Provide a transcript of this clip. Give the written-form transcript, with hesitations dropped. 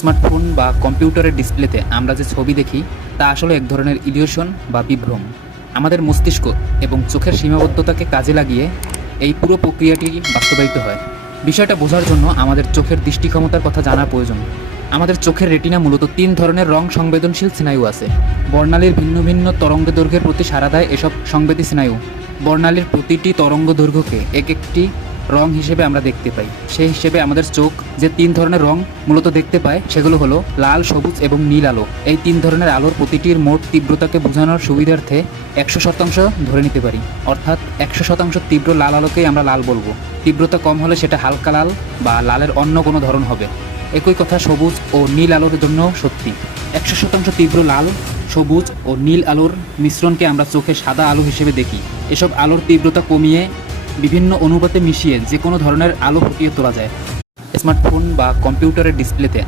Smartphone বা কম্পিউটারের ডিসপ্লেতে আমরা যে ছবি দেখি তা আসলে এক ধরনের ইলিউশন বা বিভ্রম। আমাদের মস্তিষ্ক এবং চোখের সীমাবদ্ধতাকে কাজে লাগিয়ে এই পুরো প্রক্রিয়াটি বাস্তবায়িত হয়। বিষয়টা বোঝার জন্য আমাদের চোখের দৃষ্টি ক্ষমতার কথা জানা প্রয়োজন। আমাদের চোখের রেটিনা মূলত 3 ধরনের রং সংবেদনশীল স্নায়ু আছে। বর্ণালীর ভিন্ন ভিন্ন তরঙ্গ দৈর্ঘ্যের প্রতি সাড়া দেয় এসব সংবেদী স্নায়ু। বর্ণালীর প্রতিটি তরঙ্গ দৈর্ঘ্যকে এক একটি রং হিসেবে আমরা দেখতে পাই। সেই হিসেবে আমাদের চোখ যে 3 ধরনের রং মূলত দেখতে পায় সেগুলো হলো লাল, সবুজ এবং নীল আলো। এই 3 ধরনের আলোর প্রতিটির মোট তীব্রতাকে বোঝানোর সুবিধার্থে 100% ধরে নিতে পারি। অর্থাৎ 100% তীব্র লাল আলোকেই আমরা লাল বলবো। তীব্রতা কম হলে সেটা হালকা লাল বা লালের অন্য কোনো ধরন হবে। একই কথা সবুজ ও নীল আলোর জন্য সত্যি। 100% তীব্র লাল, সবুজ ও নীল আলোর মিশ্রণকে আমরা চোখে সাদা আলো হিসেবে দেখি। এসব আলোর তীব্রতা কমিয়ে বিভিন্ন অনুপাতে মিশিয়ে যে কোনো ধরনের আলো ফুটিয়ে তোলা যায়। স্মার্টফোন বা কম্পিউটারের ডিসপ্লেতে